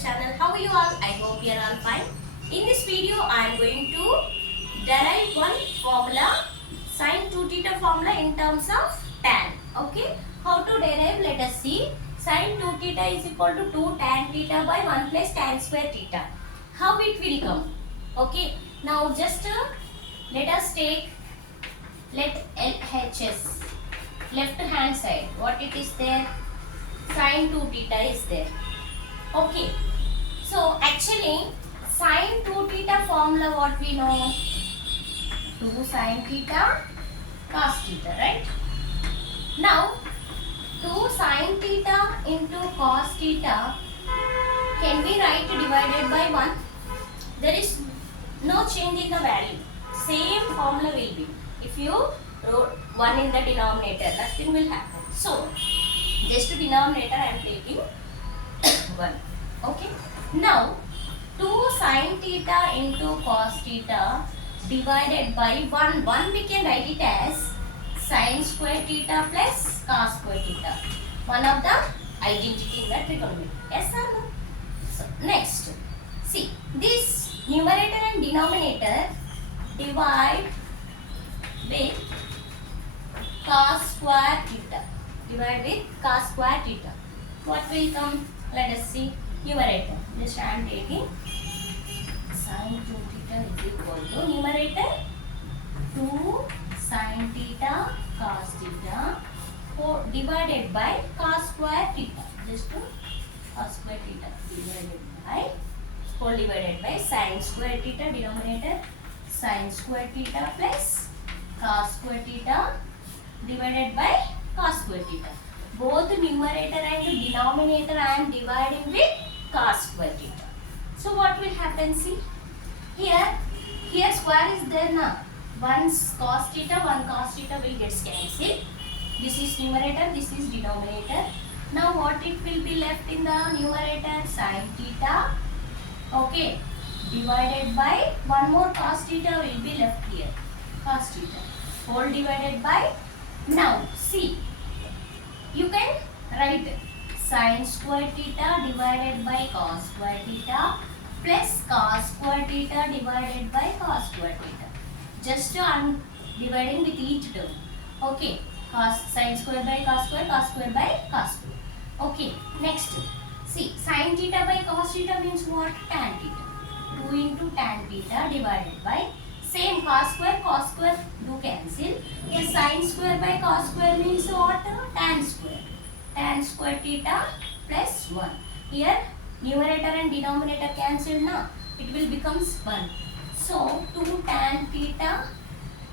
channel. How are you all? I hope you are all fine. In this video, I am going to derive one formula, sin 2 theta formula in terms of tan. Okay. How to derive? Let us see. Sin 2 theta is equal to 2 tan theta by 1 plus tan square theta. How it will come? Okay. Now just let us take, let LHS, left hand side. What it is there? Sin 2 theta is there. Okay. So actually sin 2 theta formula what we know? 2 sin theta cos theta, right? Now 2 sin theta into cos theta can be write divided by 1. There is no change in the value. Same formula will be. If you wrote 1 in the denominator, nothing will happen. So just denominator I am taking 1. Okay. Now 2 sin theta into cos theta divided by 1. 1 we can write it as sin square theta plus cos square theta. One of the identity in the trigonometry. Yes or no? So next, see this numerator and denominator divide with cos square theta. Divide with cos square theta. What will come? Let us see. Numerator. Just I am taking sin 2 theta is equal to numerator 2 sin theta cos theta divided by cos square theta. Just to cos square theta divided by sin square theta, denominator sin square theta plus cos square theta divided by cos square theta. Both numerator and denominator I am dividing with cos square theta. So what will happen? See here square is there now. One cos theta, one cos theta will get cancelled. This is numerator, this is denominator. Now what it will be left in the numerator? Sin theta. Okay. Divided by one more cos theta will be left here. Cos theta. Whole divided by. Now see. You can write sin square theta divided by cos square theta plus cos square theta divided by cos square theta. Just I am dividing with each term. Okay. Cos sin square by cos square by cos square. Okay. Next. See sin theta by cos theta means what? Tan theta. 2 into tan theta divided by same cos square do cancel. Here sin square by cos square means what? Tan square. Tan square theta plus 1. Here numerator and denominator cancel now. It will becomes 1. So 2 tan theta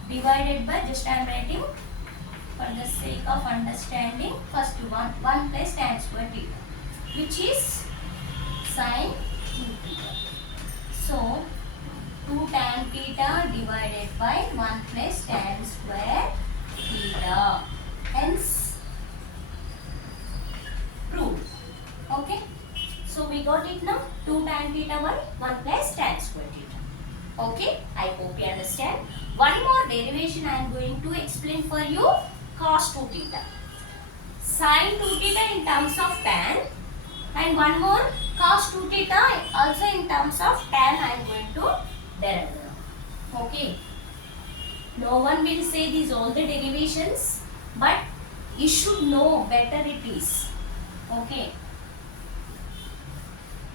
divided by, just I am writing for the sake of understanding, first 1 plus tan square theta, which is sin 2 theta. So 2 tan theta divided by 1 plus tan square theta. Hence proved. Okay. So we got it now. 2 tan theta by 1 plus tan square theta. Okay. I hope you understand. One more derivation I am going to explain for you. Cos 2 theta. Sin 2 theta in terms of tan. And one more cos 2 theta also in terms of tan I am going to derive now. Okay. No one will say these all the derivations, but you should know better it is. Okay.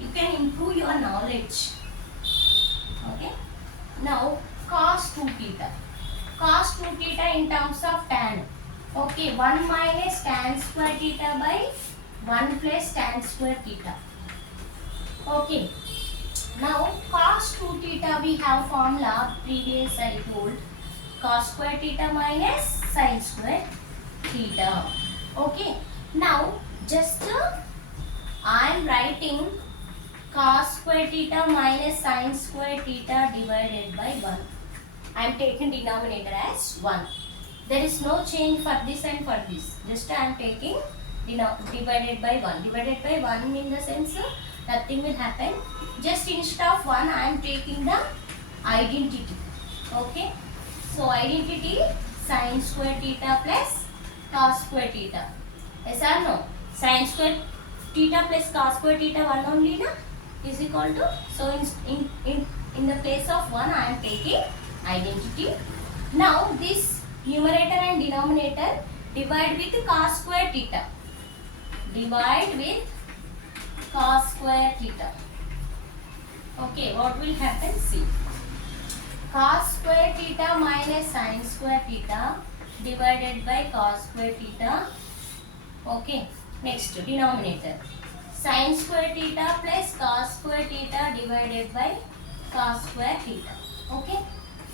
You can improve your knowledge. Okay. Now cos 2 theta. Cos 2 theta in terms of tan. Okay. 1 minus tan square theta by 1 plus tan square theta. Okay. Now cos 2 theta we have formula previous I told. Cos square theta minus sin square theta. Okay. Now just I am writing cos square theta minus sin square theta divided by 1. I am taking denominator as 1. There is no change for this and for this. Just I am taking divided by 1. Divided by 1 in the sense nothing will happen. Just instead of 1 I am taking the identity. Okay. So identity sin square theta plus cos square theta. Yes or no? Sin square theta plus cos square theta 1 only na? is equal to, so in the place of 1 I am taking identity. Now this numerator and denominator divide with cos square theta. Divide with cos square theta. Okay, what will happen? See. Cos square theta minus sin square theta divided by cos square theta. Okay, next denominator. Sin square theta plus cos square theta divided by cos square theta. Okay,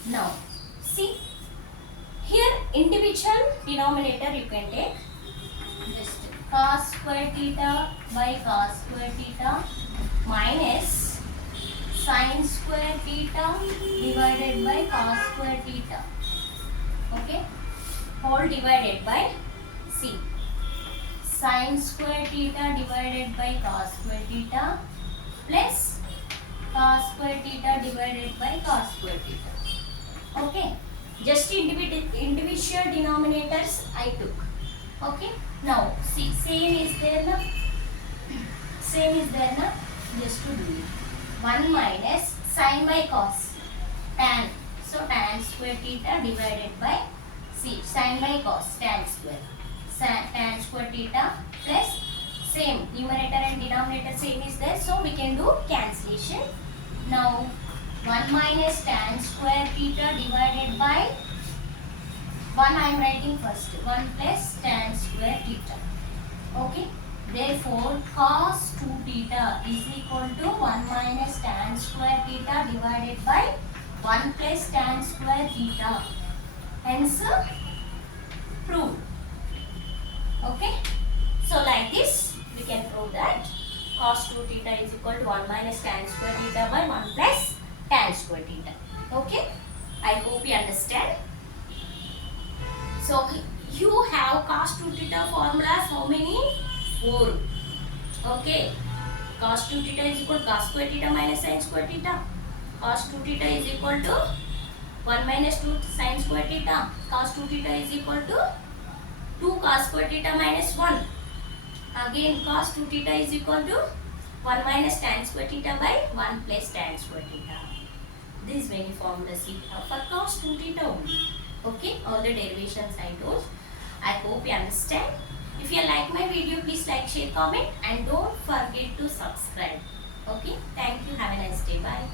now see, here individual denominator you can take just cos square theta by cos square theta minus sin square theta divided by cos square theta. Okay, whole divided by, see, sin square theta divided by cos square theta plus cos square theta divided by cos square theta. Okay, just individual denominators I took. Okay, now see, same is there na, just to do it. 1 minus sin by cos, tan, so tan square theta divided by, see, sin by cos, tan square theta plus, same numerator and denominator same is there, so we can do cancellation. Now 1 minus tan square theta divided by 1 I am writing first, 1 plus tan square theta. Okay, therefore cos 2 theta is equal to 1 minus tan square theta divided by 1 plus tan square theta. Hence proved. Okay, so like this we can prove that cos 2 theta is equal to 1 minus tan square theta by 1 plus tan square theta. Okay, I hope you understand. So you have cos 2 theta formulas how many? 4. Okay, cos 2 theta is equal to cos square theta minus sin square theta. Cos 2 theta is equal to 1 minus 2 sin square theta. Cos 2 theta is equal to 2 cos square theta minus 1. Again cos 2 theta is equal to 1 minus tan square theta by 1 plus tan square theta. These many formulas you have for cos 2 theta only. Okay, all the derivations I told. I hope you understand. If you like my video, please like, share, comment and don't forget to subscribe. Okay, thank you. Have a nice day. Bye.